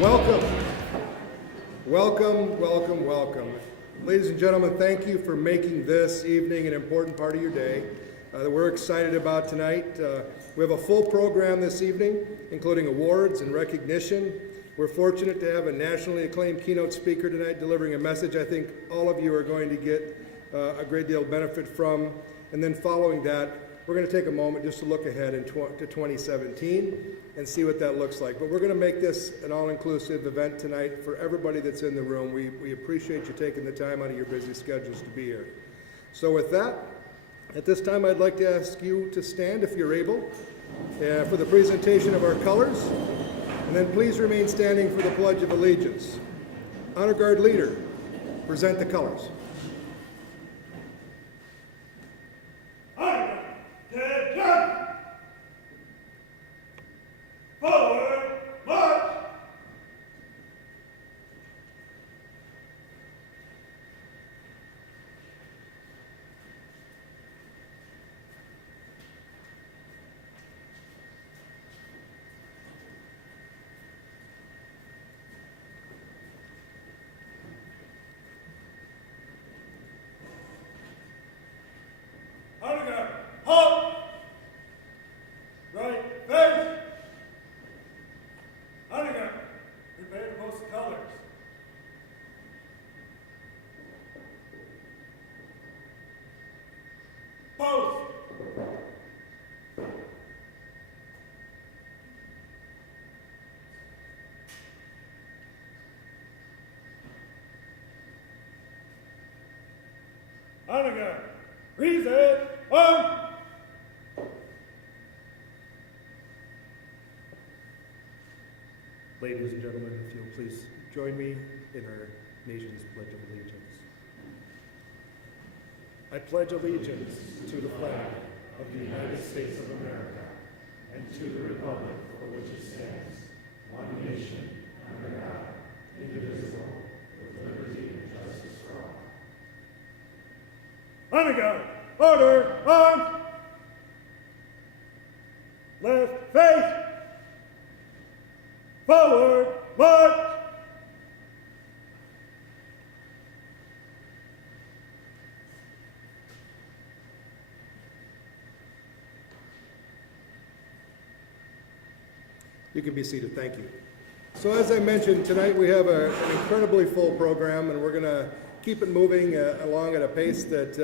Welcome. Welcome, welcome, welcome. Ladies and gentlemen, thank you for making this evening an important part of your day that we're excited about tonight. We have a full program this evening, including awards and recognition. We're fortunate to have a nationally acclaimed keynote speaker tonight delivering a message I think all of you are going to get a great deal of benefit from. And then following that, we're going to take a moment just to look ahead to 2017 and see what that looks like. But we're going to make this an all-inclusive event tonight for everybody that's in the room. We appreciate you taking the time out of your busy schedules to be here. So with that, at this time I'd like to ask you to stand if you're able for the presentation of our colors. And then please remain standing for the Pledge of Allegiance. Honor Guard leader, present the colors. Forward, march! Honor guard, halt! Right, face! Honor guard, prepare to post the colors. Post! Honor guard, present, on! Ladies and gentlemen, if you'll please join me in our nation's Pledge of Allegiance. I pledge allegiance to the flag of the United States of America and to the republic for which it stands, one nation, under God, indivisible, with liberty and justice for all. Honor guard, order, arms! Left, face! Forward, march! You can be seated, thank you. So as I mentioned, tonight we have an incredibly full program, and we're going to keep it moving along at a pace that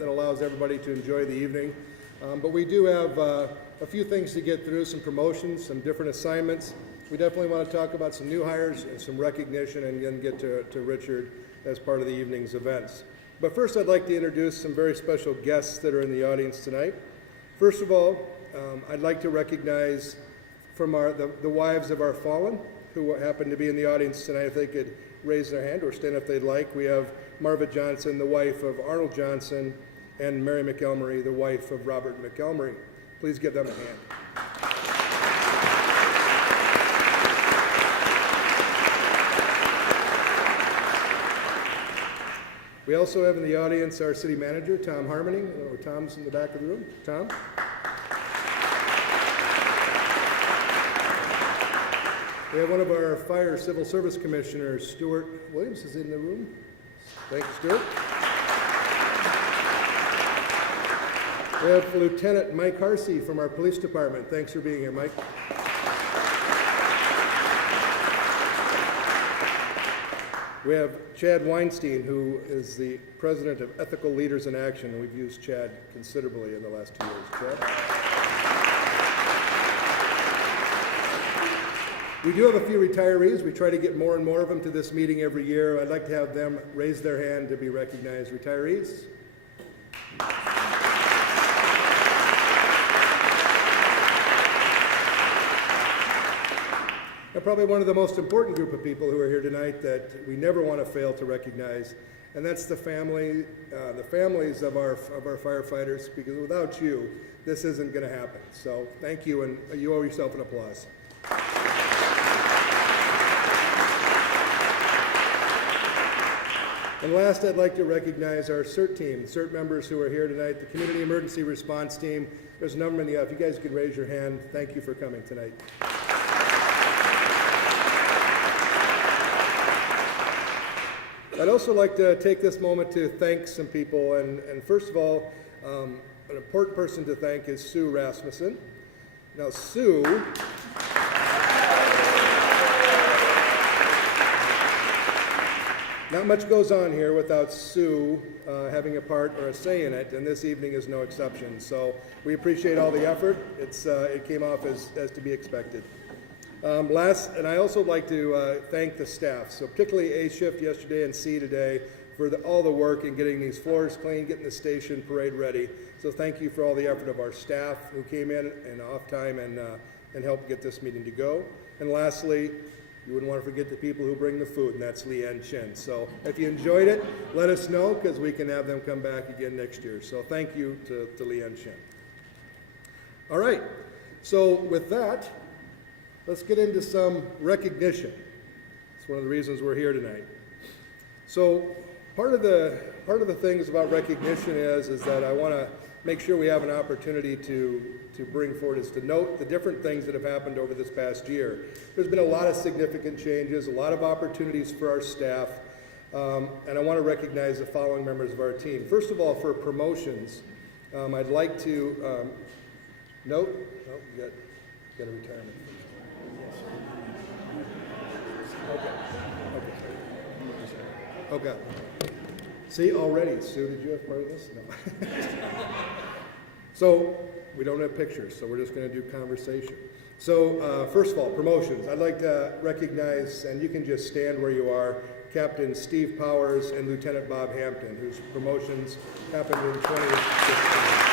allows everybody to enjoy the evening. But we do have a few things to get through, some promotions, some different assignments. We definitely want to talk about some new hires and some recognition, and then get to Richard as part of the evening's events. But first I'd like to introduce some very special guests that are in the audience tonight. First of all, I'd like to recognize from the wives of our fallen who happen to be in the audience tonight. If they could raise their hand or stand if they'd like. We have Marva Johnson, the wife of Arnold Johnson, and Mary McElmurray, the wife of Robert McElmurray. Please give them a hand. We also have in the audience our city manager, Tom Harmony. Tom's in the back of the room. Tom? We have one of our fire civil service commissioners, Stuart Williams, is in the room. Thank you, Stuart. We have Lieutenant Mike Harsey from our police department. Thanks for being here, Mike. We have Chad Weinstein, who is the president of Ethical Leaders in Action, and we've used Chad considerably in the last 2 years. Chad? We do have a few retirees. We try to get more and more of them to this meeting every year. I'd like to have them raise their hand to be recognized. Retirees? And probably one of the most important group of people who are here tonight that we never want to fail to recognize, and that's the families of our firefighters, because without you, this isn't going to happen. So thank you, and you owe yourself an applause. And last, I'd like to recognize our CERT team, CERT members who are here tonight, the Community Emergency Response Team. There's a number in the, if you guys could raise your hand, thank you for coming tonight. I'd also like to take this moment to thank some people, and first of all, an important person to thank is Sue Rasmussen. Now, Sue, not much goes on here without Sue having a part or a say in it, and this evening is no exception. So we appreciate all the effort. It came off as to be expected. And I also like to thank the staff, so particularly A shift yesterday and C today for all the work in getting these floors clean, getting the station parade ready. So thank you for all the effort of our staff who came in and off time and helped get this meeting to go. And lastly, you wouldn't want to forget the people who bring the food, and that's Leanne Chen. So if you enjoyed it, let us know because we can have them come back again next year. So thank you to Leanne Chen. All right, so with that, let's get into some recognition. It's one of the reasons we're here tonight. So part of the things about recognition is that I want to make sure we have an opportunity to bring forward is to note the different things that have happened over this past year. There's been a lot of significant changes, a lot of opportunities for our staff, and I want to recognize the following members of our team. First of all, for promotions, I'd like to note, you got a retirement. Okay. See, already, Sue, did you have part of this? No. So, we don't have pictures, so we're just going to do conversation. So, first of all, promotions. I'd like to recognize, and you can just stand where you are, Captain Steve Powers and Lieutenant Bob Hampton, whose promotions happened in 2016.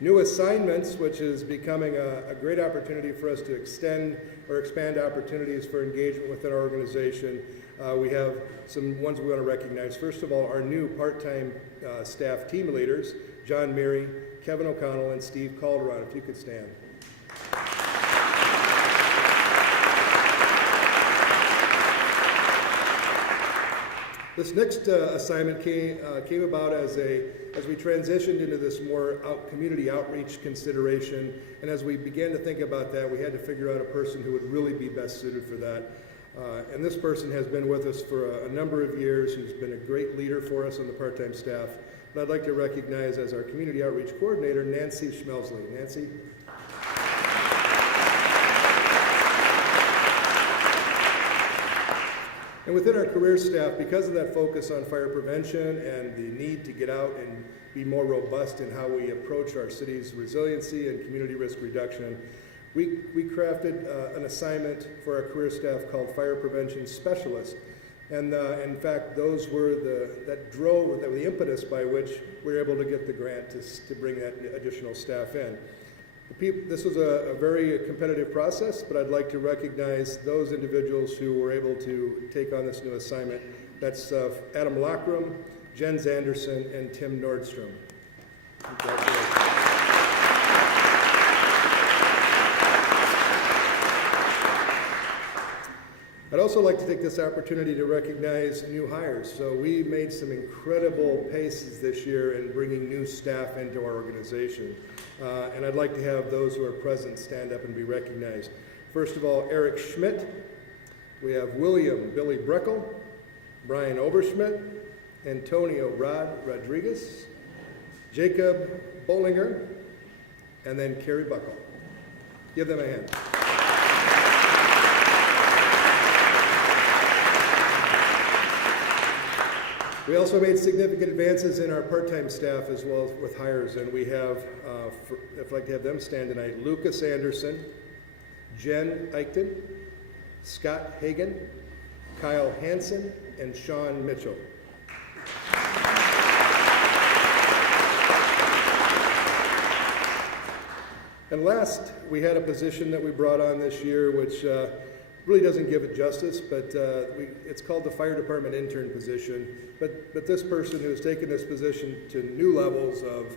New assignments, which is becoming a great opportunity for us to extend or expand opportunities for engagement within our organization. We have some ones we want to recognize. First of all, our new part-time staff team leaders, John Meary, Kevin O'Connell, and Steve Calderon. If you could stand. This next assignment came about as we transitioned into this more community outreach consideration, and as we began to think about that, we had to figure out a person who would really be best suited for that. And this person has been with us for a number of years. He's been a great leader for us on the part-time staff. But I'd like to recognize as our community outreach coordinator, Nancy Schmelsley. Nancy? And within our career staff, because of that focus on fire prevention and the need to get out and be more robust in how we approach our city's resiliency and community risk reduction, we crafted an assignment for our career staff called Fire Prevention Specialist. And in fact, those were the impetus by which we were able to get the grant to bring that additional staff in. This was a very competitive process, but I'd like to recognize those individuals who were able to take on this new assignment. That's Adam Lockram, Jen Zanderson, and Tim Nordstrom. Congratulations. I'd also like to take this opportunity to recognize new hires. So we made some incredible paces this year in bringing new staff into our organization. And I'd like to have those who are present stand up and be recognized. First of all, Eric Schmidt. We have William Billy Breckel, Brian Oberschmidt, Antonio Rodriguez, Jacob Bollinger, and then Carrie Buckle. Give them a hand. We also made significant advances in our part-time staff as well as with hires, and we have, I'd like to have them stand tonight, Lucas Anderson, Jen Eichten, Scott Hagan, Kyle Hansen, and Sean Mitchell. And last, we had a position that we brought on this year, which really doesn't give it justice, but it's called the Fire Department Intern position. But this person who has taken this position to new levels of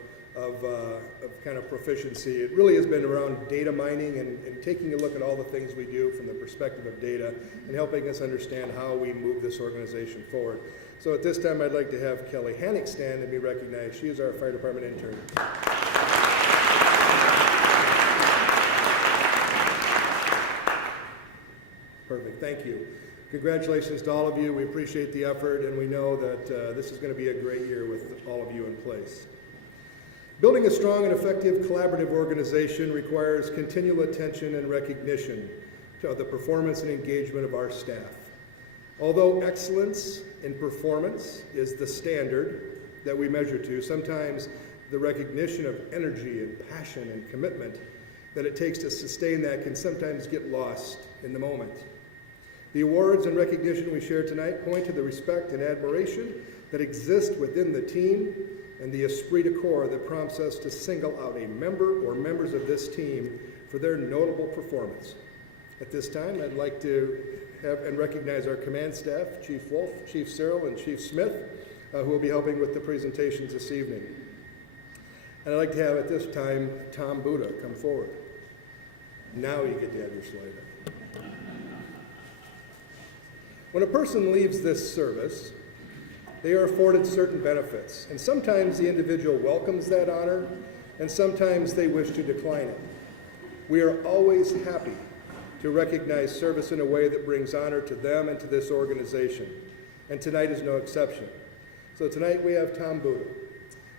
kind of proficiency, it really has been around data mining and taking a look at all the things we do from the perspective of data and helping us understand how we move this organization forward. So at this time, I'd like to have Kelly Hannick stand and be recognized. She is our Fire Department Intern. thank you. Congratulations to all of you. We appreciate the effort, and we know that this is going to be a great year with all of you in place. Building a strong and effective collaborative organization requires continual attention and recognition to the performance and engagement of our staff. Although excellence in performance is the standard that we measure to, sometimes the recognition of energy and passion and commitment that it takes to sustain that can sometimes get lost in the moment. The awards and recognition we share tonight point to the respect and admiration that exist within the team and the esprit de corps that prompts us to single out a member or members of this team for their notable performance. At this time, I'd like to have and recognize our command staff, Chief Wolf, Chief Searle, and Chief Smith, who will be helping with the presentations this evening. And I'd like to have at this time Tom Buda come forward. Now you get to have your slide up. When a person leaves this service, they are afforded certain benefits, and sometimes the individual welcomes that honor, and sometimes they wish to decline it. We are always happy to recognize service in a way that brings honor to them and to this organization, and tonight is no exception. So tonight we have Tom Buda.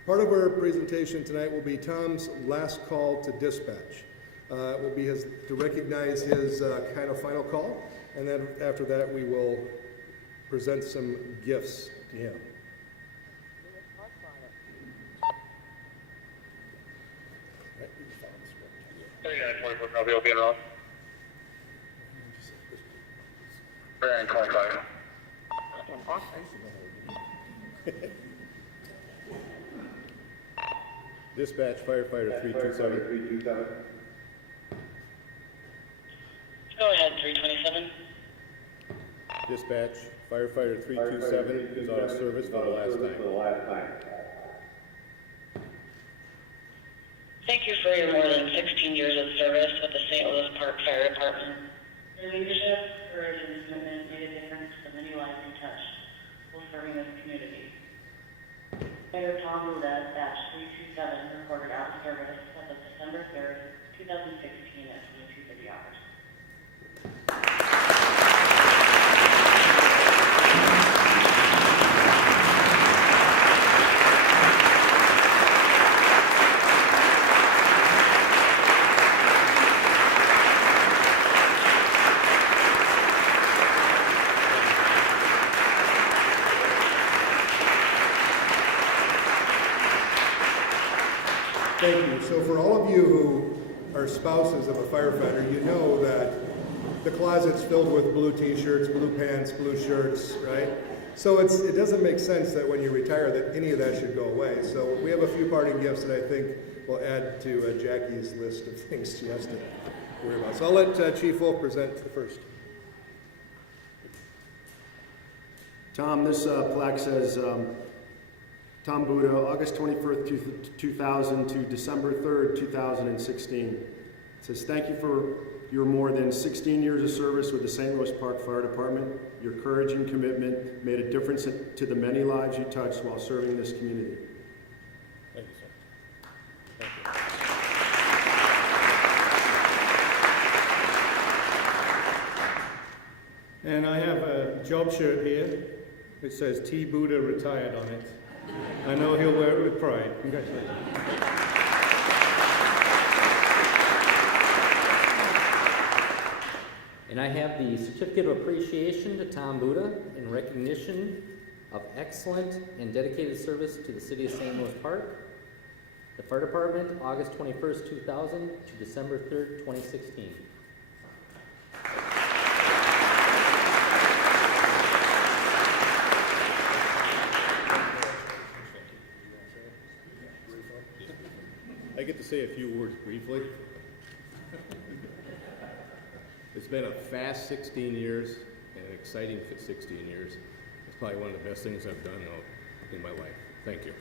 Part of our presentation tonight will be Tom's last call to dispatch. It will be to recognize his kind of final call, and then after that we will present some gifts to him. I'll be around. And 25. Dispatch, firefighter 327. Go ahead, 327. Dispatch, firefighter 327 is out of service for the last time. Thank you for your more than 16 years of service with the St. Louis Park Fire Department. Your leadership, courage, and commitment made a difference to many lives you touched while serving this community. Mayor Tom Buda, batch 327, reported out of service as of December 3rd, 2016 at 22:50 hours. Thank you. So for all of you who are spouses of a firefighter, you know that the closet's filled with blue t-shirts, blue pants, blue shirts, right? So it doesn't make sense that when you retire that any of that should go away. So we have a few parting gifts that I think will add to Jackie's list of things she has to worry about. So I'll let Chief Wolf present the first. Tom, this plaque says, Tom Buda, August 21st, 2000 to December 3rd, 2016. It says, thank you for your more than 16 years of service with the St. Louis Park Fire Department. Your courage and commitment made a difference to the many lives you touched while serving this community. Thank you, sir. Thank you. And I have a job shirt here. It says T. Buda retired on it. I know he'll wear it with pride. Congratulations. And I have the Certificate of Appreciation to Tom Buda in recognition of excellent and dedicated service to the City of St. Louis Park, the Fire Department, August 21st, 2000 to December 3rd, 2016. I get to say a few words briefly. It's been a fast 16 years and an exciting 16 years. It's probably one of the best things I've done in my life. Thank you.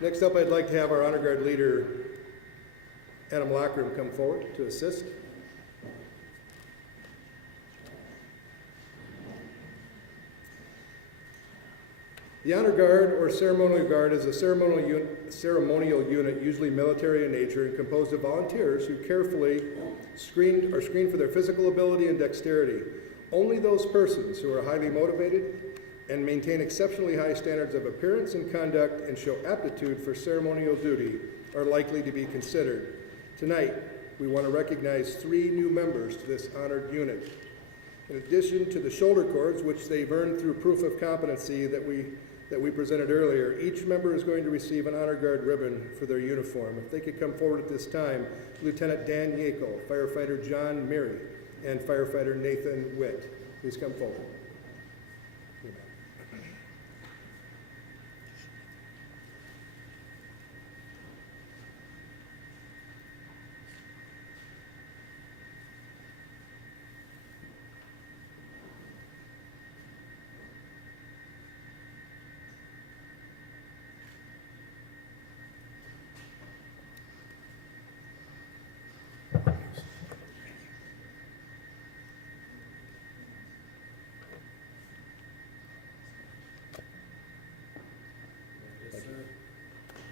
Next up, I'd like to have our Honor Guard leader, Adam Lockram, come forward to assist. The Honor Guard, or Ceremonial Guard, is a ceremonial unit, usually military in nature, and composed of volunteers who carefully are screened for their physical ability and dexterity. Only those persons who are highly motivated and maintain exceptionally high standards of appearance and conduct and show aptitude for ceremonial duty are likely to be considered. Tonight, we want to recognize 3 new members to this honored unit. In addition to the shoulder cords, which they've earned through proof of competency that we presented earlier, each member is going to receive an Honor Guard ribbon for their uniform. If they could come forward at this time, Lieutenant Dan Yackel, Firefighter John Meary, and Firefighter Nathan Witt. Please come forward.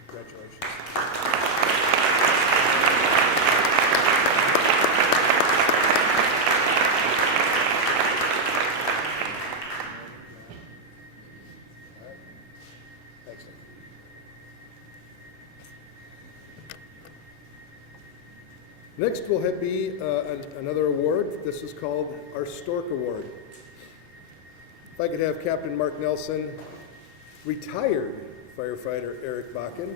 Congratulations. Excellent. Next will be another award. This is called our Stork Award. If I could have Captain Mark Nelson, retired firefighter Eric Bakken,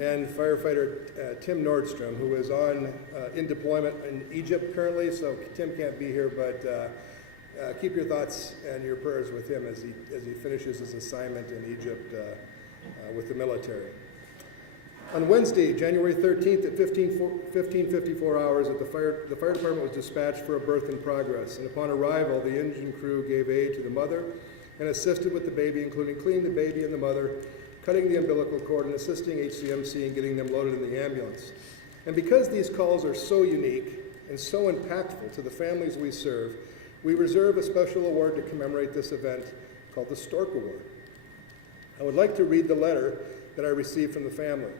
and firefighter Tim Nordstrom, who is in deployment in Egypt currently, so Tim can't be here, but keep your thoughts and your prayers with him as he finishes his assignment in Egypt with the military. On Wednesday, January 13th at 15:54 hours, the fire department was dispatched for a birth in progress, and upon arrival, the engine crew gave aid to the mother and assisted with the baby, including cleaning the baby and the mother, cutting the umbilical cord, and assisting HCMC in getting them loaded in the ambulance. And because these calls are so unique and so impactful to the families we serve, we reserve a special award to commemorate this event called the Stork Award. I would like to read the letter that I received from the family.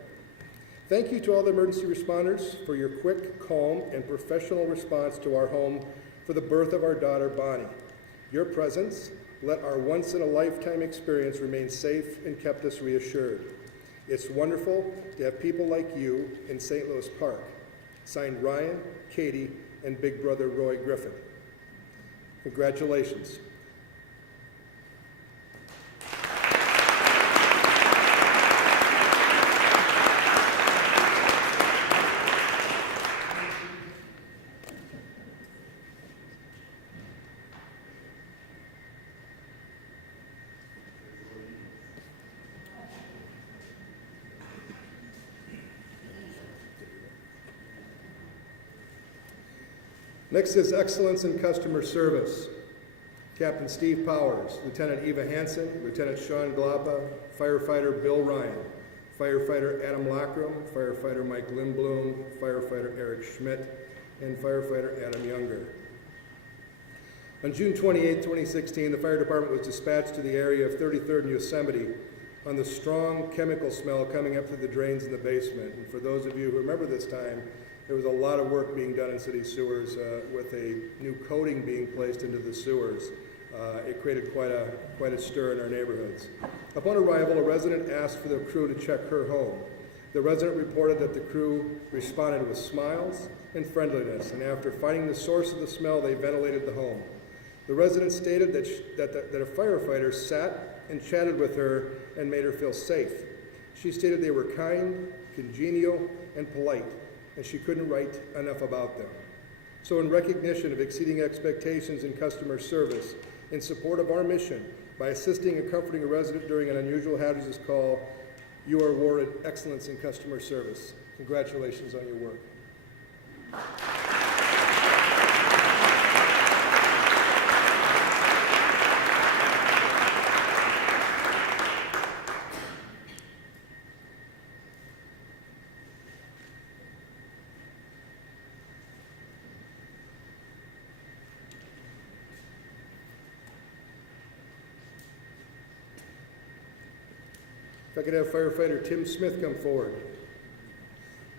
Thank you to all the emergency responders for your quick, calm, and professional response to our home for the birth of our daughter, Bonnie. Your presence let our once-in-a-lifetime experience remain safe and kept us reassured. It's wonderful to have people like you in St. Louis Park. Signed, Ryan, Katie, and big brother Roy Griffin. Congratulations. Next is Excellence in Customer Service. Captain Steve Powers, Lieutenant Eva Hansen, Lieutenant Sean Glapa, Firefighter Bill Ryan, Firefighter Adam Lockram, Firefighter Mike Lindblom, Firefighter Eric Schmidt, and Firefighter Adam Younger. On June 28, 2016, the fire department was dispatched to the area of 33rd and Yosemite on the strong chemical smell coming up through the drains in the basement. And for those of you who remember this time, there was a lot of work being done in city sewers with a new coating being placed into the sewers. It created quite a stir in our neighborhoods. Upon arrival, a resident asked for the crew to check her home. The resident reported that the crew responded with smiles and friendliness, and after finding the source of the smell, they ventilated the home. The resident stated that a firefighter sat and chatted with her and made her feel safe. She stated they were kind, congenial, and polite, and she couldn't write enough about them. So in recognition of exceeding expectations in customer service, in support of our mission, by assisting and comforting a resident during an unusual hazardous call, you are awarded Excellence in Customer Service. Congratulations on your work. If I could have firefighter Tim Smith come forward.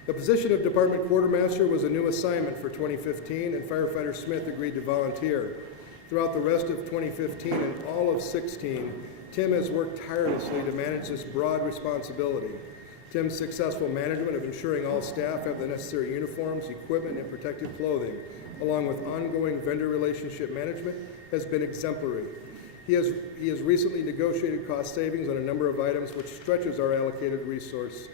The position of Department Quartermaster was a new assignment for 2015, and firefighter Smith agreed to volunteer. Throughout the rest of 2015 and all of 16, Tim has worked tirelessly to manage this broad responsibility. Tim's successful management of ensuring all staff have the necessary uniforms, equipment, and protective clothing, along with ongoing vendor relationship management, has been exemplary. He has recently negotiated cost savings on a number of items which stretches our allocated resource,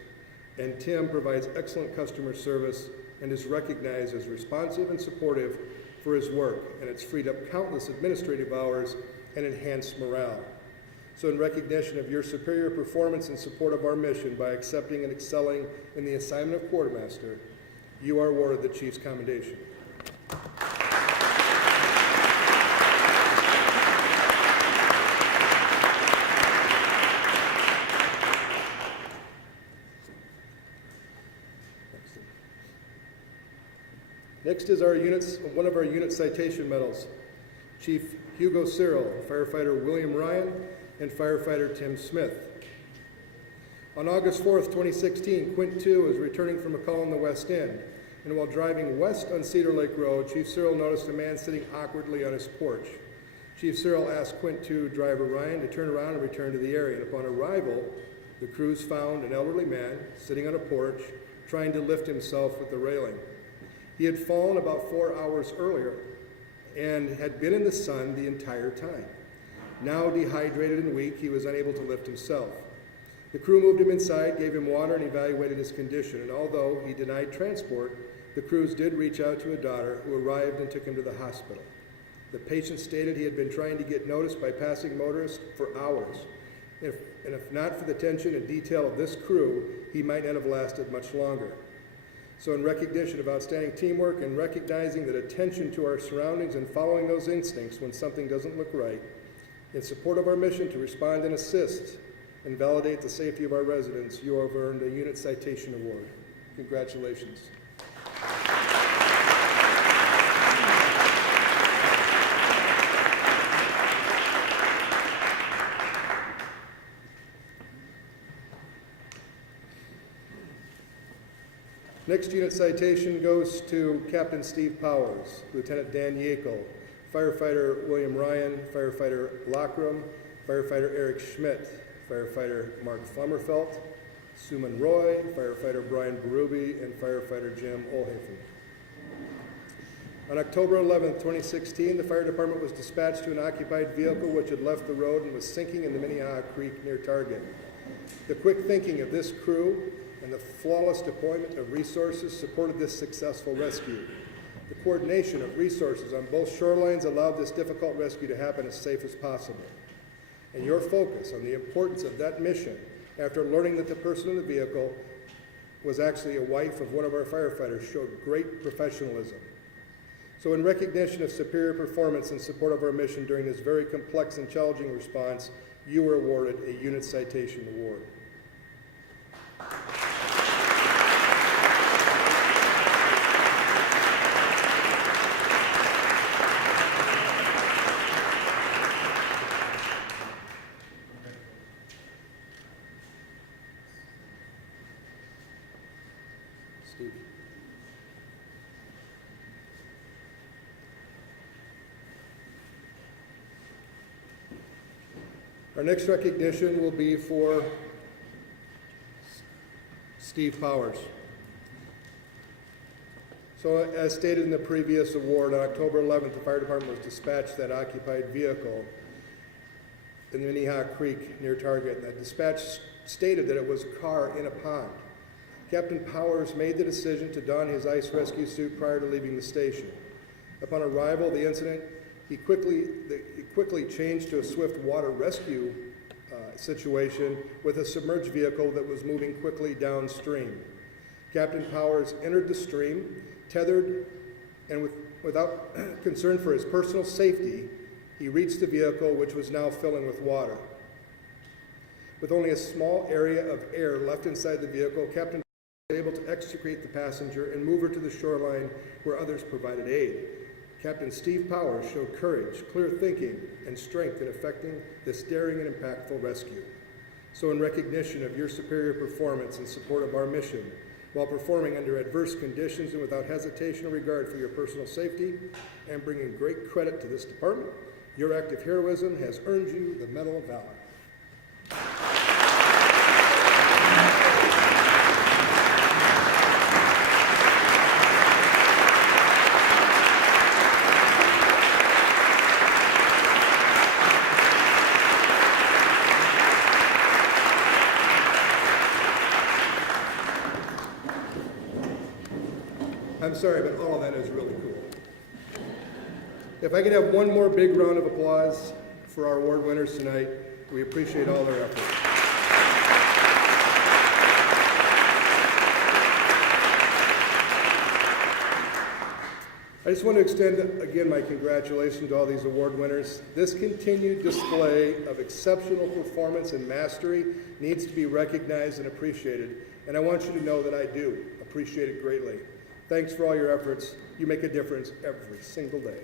and Tim provides excellent customer service and is recognized as responsive and supportive for his work, and it's freed up countless administrative hours and enhanced morale. So in recognition of your superior performance and support of our mission by accepting and excelling in the assignment of quartermaster, you are awarded the Chief's Commendation. Next is one of our unit citation medals. Chief Hugo Cyril, firefighter William Ryan, and firefighter Tim Smith. On August 4th, 2016, Quint 2 was returning from a call in the West End, and while driving west on Cedar Lake Road, Chief Cyril noticed a man sitting awkwardly on his porch. Chief Cyril asked Quint 2 driver Ryan to turn around and return to the area, and upon arrival, the crews found an elderly man sitting on a porch trying to lift himself with the railing. He had fallen about 4 hours earlier and had been in the sun the entire time. Now dehydrated and weak, he was unable to lift himself. The crew moved him inside, gave him water, and evaluated his condition. And although he denied transport, the crews did reach out to a daughter who arrived and took him to the hospital. The patient stated he had been trying to get noticed by passing motorists for hours. If not for the attention and detail of this crew, he might not have lasted much longer. So in recognition of outstanding teamwork and recognizing that attention to our surroundings and following those instincts when something doesn't look right, in support of our mission to respond and assist and validate the safety of our residents, you have earned a Unit Citation Award. Congratulations. Next unit citation goes to Captain Steve Powers, Lieutenant Dan Yakel, firefighter William Ryan, firefighter Lockram, firefighter Eric Schmidt, firefighter Mark Flummerfelt, Suman Roy, firefighter Brian Berube, and firefighter Jim Olhafen. On October 11, 2016, the fire department was dispatched to an occupied vehicle which had left the road and was sinking in the Minnehaha Creek near Target. The quick thinking of this crew and the flawless deployment of resources supported this successful rescue. The coordination of resources on both shorelines allowed this difficult rescue to happen as safe as possible. And your focus on the importance of that mission, after learning that the person in the vehicle was actually a wife of one of our firefighters, showed great professionalism. So in recognition of superior performance in support of our mission during this very complex and challenging response, you were awarded a Unit Citation Award. Steve. Our next recognition will be for Steve Powers. So as stated in the previous award, on October 11th, the fire department was dispatched to that occupied vehicle in the Minnehaha Creek near Target. And that dispatch stated that it was a car in a pond. Captain Powers made the decision to don his ice rescue suit prior to leaving the station. Upon arrival, the incident, he quickly changed to a swift water rescue situation with a submerged vehicle that was moving quickly downstream. Captain Powers entered the stream, tethered, and without concern for his personal safety, he reached the vehicle, which was now filling with water. With only a small area of air left inside the vehicle, Captain was able to extricate the passenger and move her to the shoreline where others provided aid. Captain Steve Powers showed courage, clear thinking, and strength in effecting this daring and impactful rescue. So in recognition of your superior performance in support of our mission, while performing under adverse conditions and without hesitation or regard for your personal safety, and bringing great credit to this department, your act of heroism has earned you the Medal of Valor. I'm sorry, but all of that is really cool. If I could have one more big round of applause for our award winners tonight, we appreciate all their efforts. I just want to extend again my congratulations to all these award winners. This continued display of exceptional performance and mastery needs to be recognized and appreciated, and I want you to know that I do appreciate it greatly. Thanks for all your efforts. You make a difference every single day.